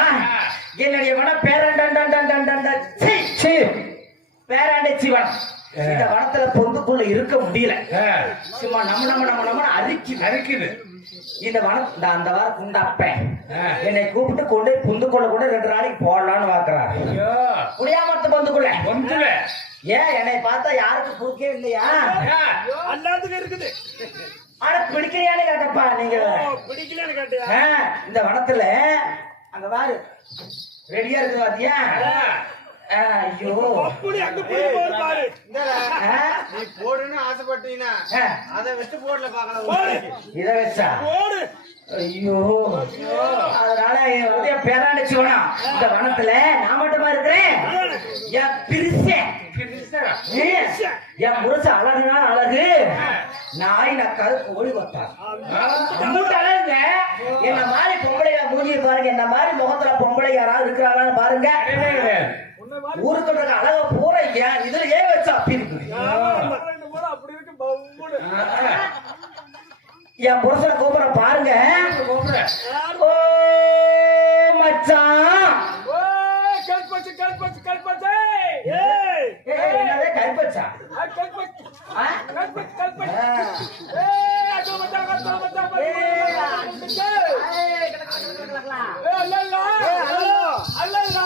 தெரியுமா? என்னுடைய வனம் பேரண்டன் பேராண்ட சிவன் இந்த வனத்துல பொந்துக்குள்ள இருக்க முடியல. சும்மா நம்ம நம்ம நம்ம நம்ம அரிக்கி அரிக்குது. இந்த வனம் இந்த அந்த வாரம் குண்டாப்பேன். ஆ. என்னை கூப்பிட்டு கொண்டு போய் புந்துக்குள்ள கூட ரெண்டு நாளைக்கு போடலான்னு பாக்குறாரு ஐயோ. குடியாமத்து பொந்துக்குள்ள. ஒன்றுல ஏன் என்னை பார்த்தா யாருக்கும் பிடிக்கவே இல்லையா? எல்லாத்துக்கும் இருக்குது. ஆனா பிடிக்கலையான்னு கேட்டப்பா நீங்க. பிடிக்கலன்னு கேட்டியா இந்த வனத்துல அங்க பாரு. ரெடியா இருக்கு பாத்தியா? ஐயோ. அங்க போய் பாரு. நீ போடுன்னு ஆசைப்பட்டீங்கன்னா அதை வச்சு போடல பாக்கலாம் போடு. இத வச்சா? போடு. ஐயோ. அதனால வந்து என் பேராண்ட சிவனா இந்த வனத்துல நான் மட்டுமா இருக்கிறேன்? என் பிரிசேன். என் புருஷ அழகுனா அழகு. நாய் நக்காது கோழி கொத்தான் அழகுங்க என்ன மாதிரி பொம்பளையா மூஞ்சியை பாருங்க. என்ன மாதிரி முகத்துல பொம்பளை யாராவது இருக்கிறாங்களான்னு பாருங்க. ஊரு தொடங்க அழக பூரா ஏன் இதுல ஏன் வச்சு அப்பி அப்படி இருக்கு என் புருஷனை கோபுர பாருங்க. ஓ மச்சான். ஓ கல்பச்சு கல்பச்சு கல்பச்சு ஏ ಕಲ್ಪಚ್ಚ ಅಲ್ಲಲ್ಲ ಅಲ್ಲಲ್ಲ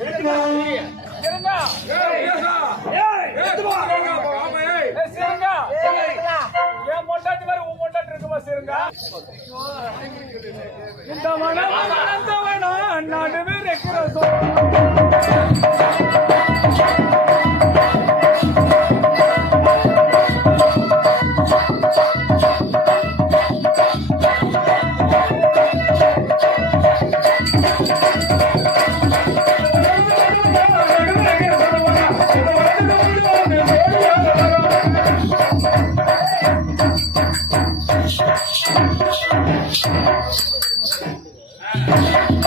என் பொண்டாட்டி மாதிரி உன் பொண்டாட்டி இருக்குமா சேருங்க இந்த மனம் நடந்தவனா நடுவே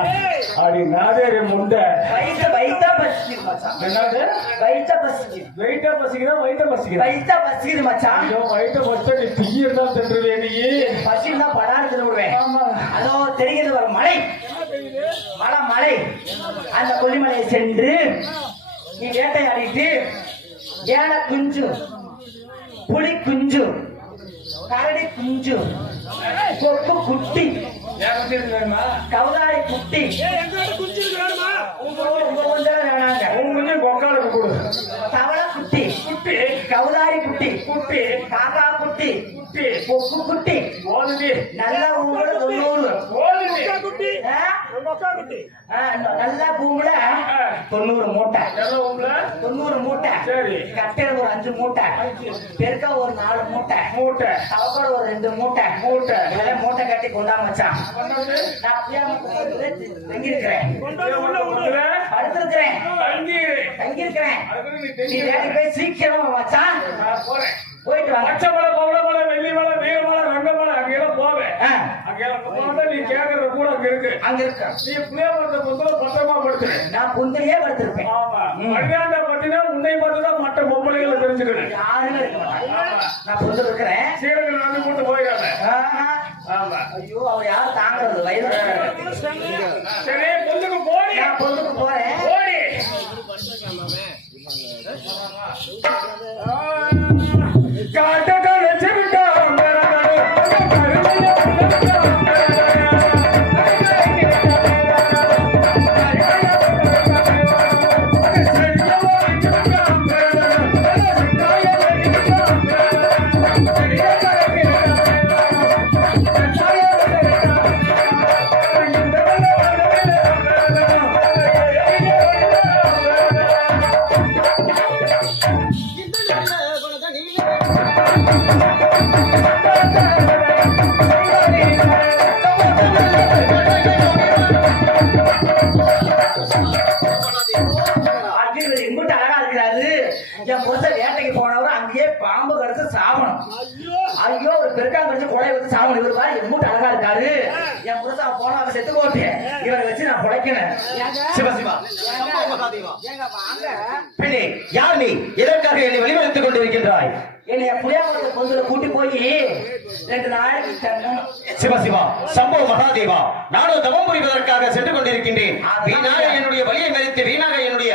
பசிக்குது அடி நாதேரி முண்டை. வயிற்று வயிற்றா பசிக்குது மச்சான். என்னது? வயிற்றா பசிக்குது. வெயிட்டா பசிக்கிறா வயிட்டா பசிக்கிறா வயிற்றா பசிக்குது மச்சான். ஐயோ வயிற்ற பசிச்சா நீ தீய தான் தின்றுவே நீ. பசி படாரு அதோ தெரிகிறது ஒரு மலை. மலை மலை. அந்த கொல்லிமலையை சென்று நீ வேட்டையாடிட்டு ஏன குஞ்சு புலி குஞ்சு கரடி குஞ்சு. கொக்கு குட்டி. கவுதாரி குட்டி. தவளை குட்டி. குட்டி கவுதாரி குட்டி. குட்டி காக்கா குட்டி. குட்டி கொக்கு குட்டி. நல்ல ஊரு தொண்ணூறு நல்ல பூமில தொண்ணூறு மூட்டை. தொண்ணூறு மூட்டை. கட்டையில ஒரு அஞ்சு மூட்டை. பெருக்கா ஒரு நாலு மூட்டை. மூட்டை. தவக்கோட ஒரு ரெண்டு மூட்டை. மூட்டை. இதெல்லாம் மூட்டை கட்டி கொண்டாம கொண்டாந்து. நான் அப்படியே தங்கியிருக்கிறேன். படுத்திருக்கிறேன். நீ வேலைக்கு போய் சீக்கிரமா மச்சான். நான் போறேன். போயிட்டு வாங்க பச்சை மலை பவள மலை வெள்ளி மலை நீல மலை ரங்க மலை அங்கெல்லாம் போவேன் அங்கெல்லாம் போனா நீ கேக்குறது கூட அங்க இருக்கு. அங்க இருக்க. நீ புளியமரத்தை புத்தக பத்திரமா படுத்துரு. நான் புந்திலேயே படுத்திருப்பேன். ஆமா. மரியாதை பத்தினா உன்னை பார்த்துதான் மற்ற பொம்பளைகளை தெரிஞ்சுக்கணும் யாருமே இருக்க மாட்டாங்க. நான் புந்து இருக்கிறேன் சீரகங்கள் வந்து கூட்டு போயிடாத. ஆமா. ஐயோ அவர் யார் தாங்குறது வயது சரி பொண்ணுக்கு போடி. நான் பொண்ணுக்கு போறேன். Thank you. சாவணும். ஐயோ. ஒரு பெருக்கா கடிச்சு கொலை வச்சு சாவணும். இவர் பாரு எங்கிட்ட அழகா இருக்காரு. என் புருஷன் போன அவர் செத்து போட்டேன் இவரை வச்சு நான் பிழைக்கணும் சிவசிவா பெண்ணே யார் நீ? எதற்காக என்னை வழிமறித்துக் கொண்டிருக்கின்றாய்? என்னைய புளியாமரத்தை பொந்துல கூட்டி போய் ரெண்டு நாளைக்கு தரணும் சம்பவ மகாதேவா. நானும் தவம் புரிவதற்காக சென்று கொண்டிருக்கின்றேன். வீணாக. என்னுடைய வழியை மறித்து வீணாக என்னுடைய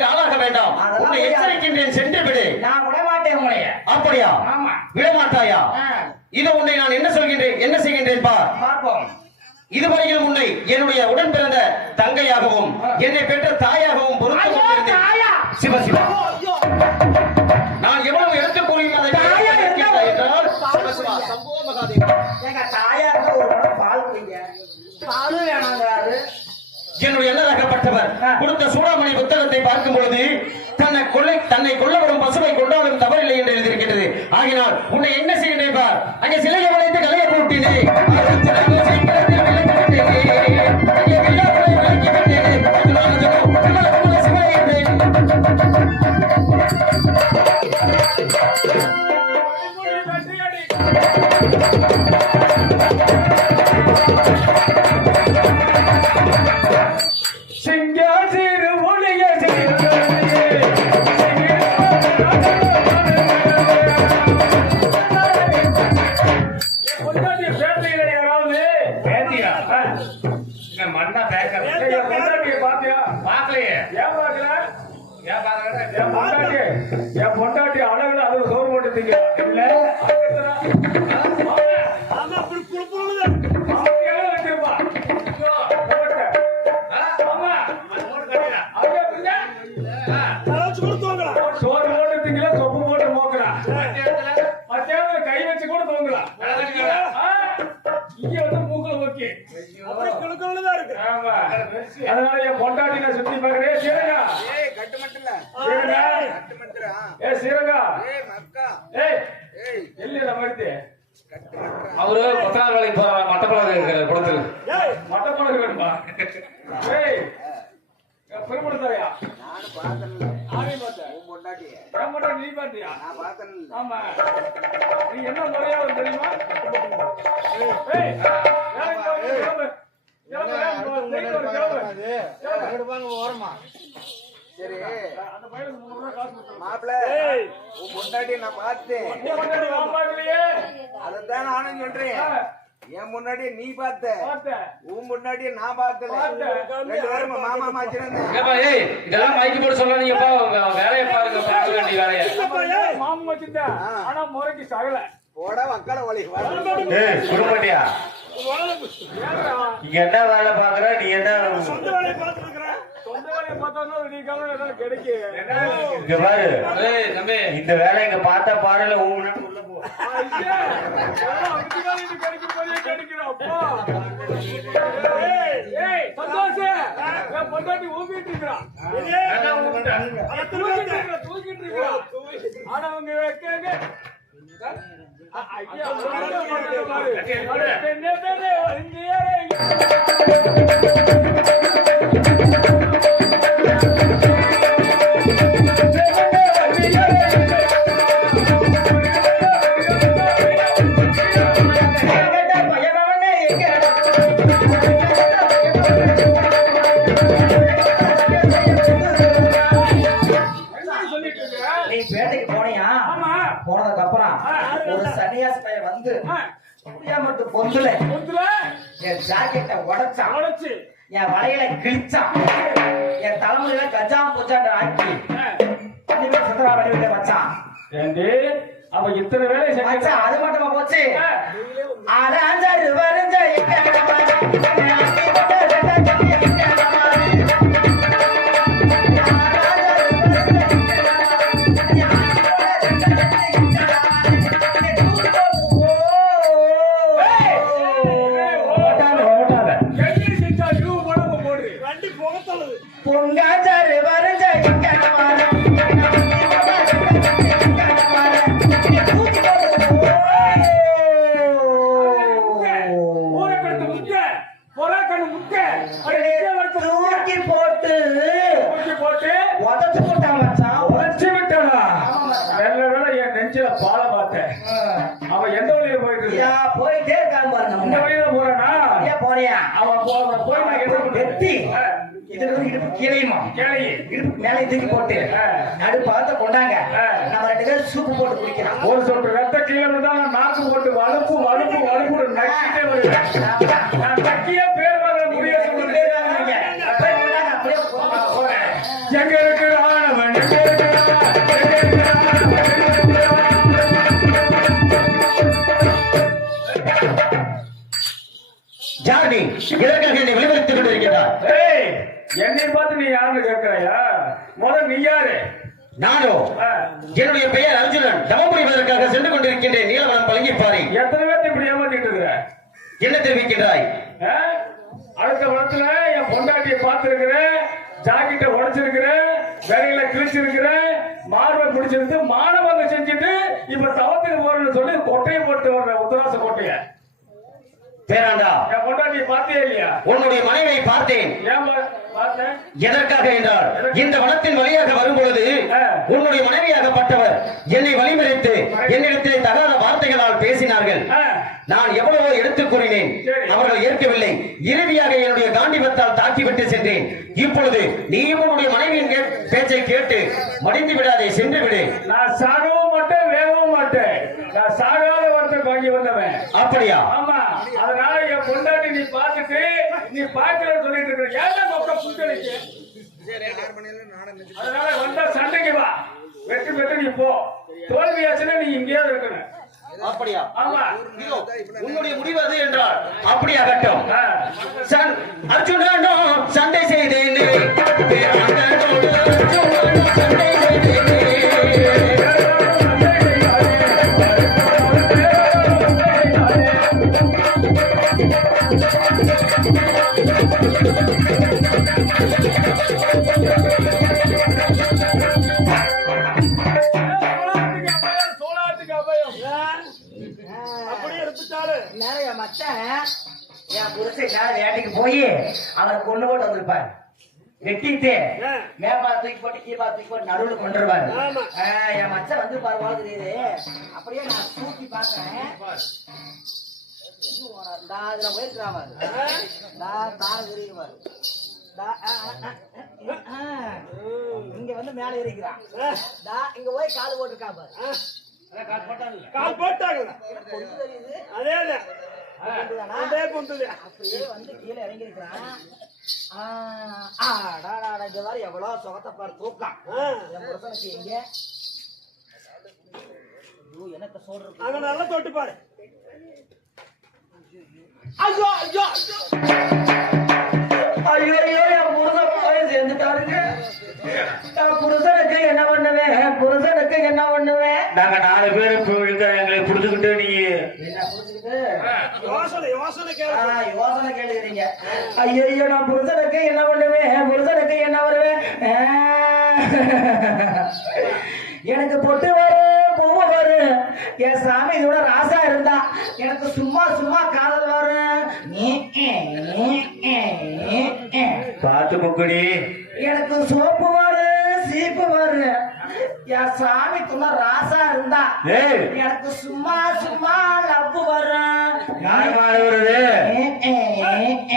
கோபத்திற்கு ஆளாக வேண்டாம். உன்னை எச்சரிக்கின்றேன். சென்று விடு. நான் விட மாட்டேன் உங்களைய அப்படியா? ஆமா. விடமாட்டாயா? இது உன்னை நான் என்ன சொல்கின்றேன்? என்ன செய்கின்றேன் பா பார்ப்போம். இதுவரையிலும் உன்னை என்னுடைய உடன் பிறந்த தங்கையாகவும் என்னை பெற்ற தாயாகவும் தாயா! சிவ சிவா. எண்ணராகப்பட்டவர் கொடுத்த சூடாமணி புத்தகத்தை பார்க்கும் பொழுது தன்னை கொள்ளை தன்னை கொல்ல வரும் பசுவை கொண்டாலும் தவறில்லை என்று எழுதியிருக்கிறது ஆகினால் உன்னை என்ன செய்கின்றேன் பார்? அங்கே சிலையை வளைத்து கலையை கூட்டினே அவரு கொத்தனார் வேலைக்கு போற மட்டப்பழம் கொடுத்து ஏய் மட்ட பழகு வேணுமா ஏய் பெருமடுத்தாயா நீ பார்த்தேன்ல ஆமா. நீ என்ன மரியாதை தெரியுமா? ஓரமா. சரி. அந்த பையனுக்கு முந்நூறு ரூபாய் காசு கொடுத்துரு. மாப்பிள உன் பொண்டாட்டிய நான் பார்த்தேன். அதைத்தான் நானும் சொல்றேன். என் முன்னாடியே நீ பார்த்த. உன் முன்னாடியே நான் பார்த்தேன். ரெண்டு பேரும் மாமா மாச்சிருந்தேன் ஏப்பா ஏய் இதெல்லாம் மைக்கு போட்டு வேலையை பாருங்க பார்க்க வேண்டிய வேலையை. வச்சிருந்தேன். ஆனா முறைக்கு சகல. போட வக்கால ஒளி ஏன்டா? இங்க என்ன வேலை பாக்குற நீ என்ன இந்த வேலை இங்க பார்த்தா பாருல உன் உள்ள போ. பொண்டாட்டி ஊம்பிட்டு இருக்கிறான். தூக்கிட்டு இருக்கிறா, தூக்கிட்டு இருக்கிறா. ஆனா அவங்க வைக்காங்க. ஐயா, நீ பேட்டைக்கு போனியா? ஆமா. போனதுக்கு அப்புறம் ஒரு சன்னியாசி பையன் வந்து அப்படியே மட்டும் பொந்துல என் ஜாக்கெட்டை உடைச்சான் உடைச்சு. என் வலையில கிழிச்சான் என் தலைமுறையில கஜாம் பூச்சாண்ட ஆக்கி. சுத்தரா வடிவில வச்சான் அப்ப இத்தனை வேலை அது மட்டுமா போச்சு? ஆ, அரைஞ்சரு வரைஞ்ச புகத்தழுது பொங்காச்சாரு வரைஞ்ச நடு பார்த்த கொண்டாங்க. நம்ம ரெண்டு பேரும் சூப்பு போட்டு குடிக்கிறோம் ஒரு சொட்டு ரத்த கீழே நான் நாக்கு போட்டு வலுப்பு வலுப்பு வலுப்பு நக்கிட்டே வருவேன். நான் நக்கிய பேர் வர இருக்கு ஆனவன் எங்க இருக்கிறான்? எங்க நீ இதற்காக என்னை கொண்டிருக்கிறார். ஏய் என்னை பார்த்து நீ யாருன்னு கேட்கிறாயா? முதல் நீ யாரு? நானோ? என்னுடைய பெயர் அர்ஜுனன். தவம் புரிவதற்காக சென்று கொண்டிருக்கின்றேன். நீலவனம் பழங்கிப்பாறை எத்தனை பேர்த்த இப்படி ஏமாத்திட்டு இருக்கிற? என்ன தெரிவிக்கின்றாய்? அடுத்த வருடத்துல என் பொண்டாட்டியை பார்த்திருக்கிறேன் ஜாக்கெட்டை உடைச்சிருக்கிறேன் வேலையில கிழிச்சிருக்கிறேன் மார்பை பிடிச்சிருந்து மானவங்க செஞ்சுட்டு இப்ப தவத்துக்கு போறேன்னு சொல்லி கொட்டையை போட்டு வர்ற உத்தராச கொட்டைய. பேராண்டா. உன்னுடைய மனைவியை பார்த்தேன். எதற்காக என்றால் இந்த வனத்தின் வழியாக வரும் பொழுது. உன்னுடைய மனைவியாகப்பட்டவர் என்னை வழிமறித்து என்னிடத்திலே தகாத வார்த்தைகளால் பேசினார்கள். நான் எவ்வளவோ எடுத்துக் கூறினேன். அவர்கள் ஏற்கவில்லை. இறுதியாக என்னுடைய காண்டிபத்தால் தாக்கிவிட்டு சென்றேன். இப்பொழுது நீயும் உன்னுடைய மனைவியின் பேச்சை கேட்டு மடிந்து விடாதே சென்று விடு. நான் சாகவும் மாட்டேன் வேகவும் மாட்டேன். நான் சாகாத ஒருத்தர் வாங்கி வந்தவன். அப்படியா? ஆமா. அதனால என் பொண்டாட்டி நீ பார்த்துட்டு நீ பார்க்கலன்னு சொல்லிட்டு இருக்க ஏன் மொக்க புத்தளிக்கு அதனால வந்தா சண்டைக்கு வா. வெட்டு வெட்டு நீ போ. தோல்வியாச்சுன்னா நீ இங்கேயே இருக்கணும். அப்படியா? ஆமா. உன்னுடைய முடிவு அது என்றால் ஆ. சன் அர்ஜுனனோ சண்டை செய்தேனே. சண்டை செய்தேனே. அவரை கொண்டு போட்டு வந்திருப்பாரு. வெட்டிட்டு ஆ. மேப்பா தூக்கி போட்டு கீப்பா தூக்கி போட்டு நடுவில் கொண்டுருவாரு. என் மச்சான் வந்து பாருவா தெரியுது. அப்படியே நான் தூக்கி அதுல போயிருக்கிறான் தெரியுவாரு இங்க வந்து மேல இருக்கிறான் இங்க போய் கால் போட்டிருக்கான் பாரு. கால் போட்டாங்கல்ல. பொண்ணு தெரியுது. அதே. அப்படியே வந்து கீழே இறங்கி இருக்கிறான் இந்த மாதிரி எவ்வளவு சுகத்தை பாரு தூக்கம். என் புருஷனுக்கு எங்க ஐயோ எனக்கு சொல்றது? அங்க நல்லா தொட்டு பாரு. ஐயோ ஐயோ ஐயோ. ஐயோ என் புருஷன் போய் சேர்ந்துட்டாருங்க. புருஷனுக்கு என்ன பண்ணுவேன்? புருஷனுக்கு என்ன பண்ணுவேன் நாங்க நாலு பேர் இப்ப இருக்கிற எங்களை புடிச்சுக்கிட்டு நீ என்ன புரிஞ்சுக்கிட்டு? யோசனை யோசனை ஆ, கேளு யோசனை கேளுகிறீங்க ஐயோ ஐயோ நான் புருஷனுக்கு என்ன பண்ணுவேன்? புருஷனுக்கு என்ன வருவேன்? எனக்கு பொட்டு வரும் பூவு வரும் என் சாமி இதோட ராசா இருந்தா எனக்கு சும்மா சும்மா காதல் வரும் நீ, நீ, நீ. பார்த்து முக்குடி எனக்கு சோப்பு வரும் சீப்பு வரும் என் சாமி துணை ராசா இருந்தா எனக்கு சும்மா சும்மா லவ் வரும். யார் மாடு வருது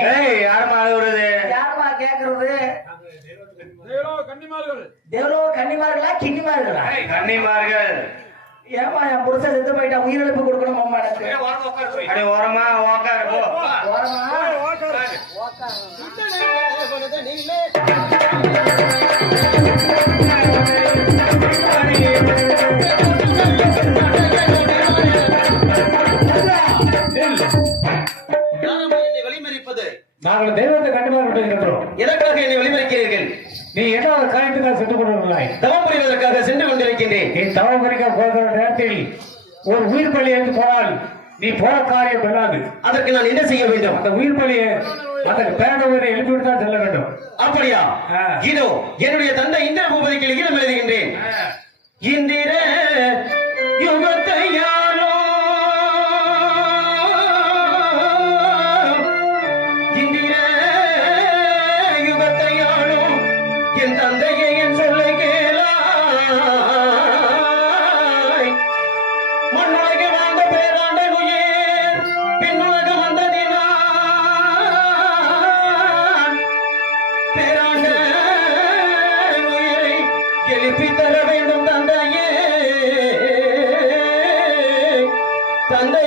ஏய் யார் மாடு வருது யாருமா கேக்குறது? கன்னிமார்கள். தேவரோ கன்னிமார்களா கிண்ணிமார்களா? கன்னிமார்கள். ஏமா என் புருஷன் செத்து போயிட்டா உயிரிழப்பு கொடுக்கணும் அம்மா எனக்கு. அடி ஓரமா போ. ஓக்காரு யாரம்மா கொண்டிருந்தாய் தவம் புரிவதற்காக சென்று கொண்டிருக்கின்றேன். நீ தவம் பறிக்க போகிற நேரத்தில் ஒரு உயிர் பலி என்று போனால் நீ போற காரியம் கொள்ளாது அதற்கு நான் என்ன செய்ய வேண்டும்? அந்த உயிர் பலியை அந்த பேர உயிரை எழுப்பிவிட்டு தான் செல்ல வேண்டும். அப்படியா. இதோ என்னுடைய தந்தை இந்திர பூபதிக்கு லிகிதம் எழுதுகின்றேன். இந்திர யுகத்தையாரோ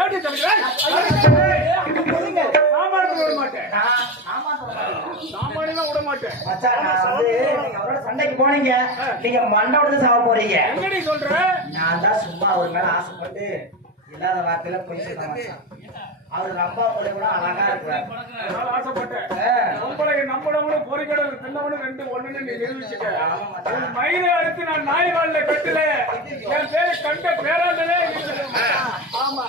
நில்லுங்கள் ஏடி தம்பிகளே? சாமானுக்கு விட மாட்டேன் நான் ஆமா சொல்றேன் சாமானியெல்லாம் விட மாட்டேன் மச்சான் நான் வந்து நீங்க அவரோட சண்டைக்கு போனீங்க. நீங்க மண்டை உடச்சு சாவ போறீங்க. என்னடி சொல்ற? நான் தான் சும்மா மேல ஆசைப்பட்டு இல்லாத வார்த்தையில போய் மச்சான். அவர் ரொம்ப உங்களை கூட அழகா இருக்கிறார். நான் ஆசைப்பட்டேன். நம்மளை நம்மளவனு பொறிக்கடல் தின்னவனு ரெண்டு ஒண்ணுன்னு நீ நிரூபிச்சுட்ட. மயிரை அடுத்து நான் நாய் வாழ்ல கட்டல என் பேரு கண்ட பேராண்டனே ஆமா.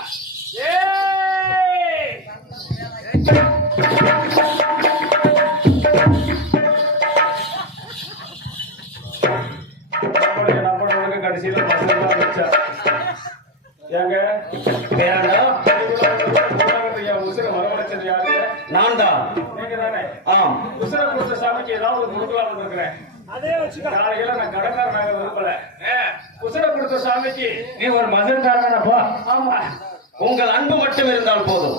கடைசியில பசங்க வச்சா ஏங்க யாரு நான் தான் நீங்க தானே ஆம். உசுரை கொடுத்த சாமிக்கு ஏதாவது ஒரு கொடுக்கலாம்னு இருக்கிறேன் அதே வச்சுக்க. நாளையில நான் கடைக்காரனாக விரும்பல. உசுரை கொடுத்த சாமிக்கு நீ ஒரு மதுரக்காரன போ. ஆமா. உங்கள் அன்பு மட்டும் இருந்தால் போதும்.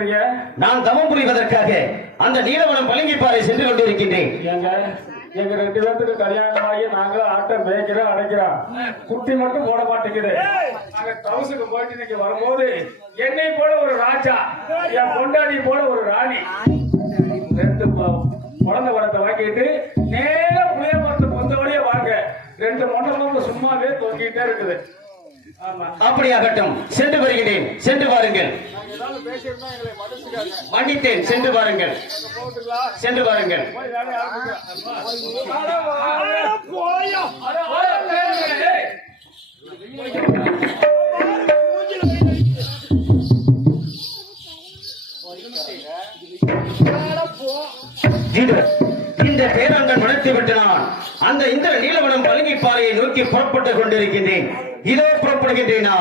நீங்க நான் தவம் புரிவதற்காக அந்த நீலவனம் பளிங்கிப்பாறை சென்று கொண்டிருக்கின்றேன். எங்க ரெண்டு பேர்த்துக்கு கல்யாணம் ஆகி நாங்களும் ஆட்டை மேய்க்கிறோம் அடைக்கிறோம் குட்டி மட்டும் போட மாட்டேங்குது. நாங்க தவசுக்கு போயிட்டு இன்னைக்கு வரும்போது என்னை போல ஒரு ராஜா என் பொண்டாடி போல ஒரு ராணி. ரெண்டு குழந்தை படத்தை அப்படியாகட்டும். சென்று வருகிறேன். சென்று பாருங்கள் மன்னித்தேன். சென்று பாருங்கள் சென்று பாருங்கள் இந்த பேரண்டன் நடத்தி விட்டு நான் அந்த இந்த நீலவனம் பழங்கி பாறையை நோக்கி புறப்பட்டுக் கொண்டிருக்கின்றேன். இதோ புறப்படுகின்றேனா?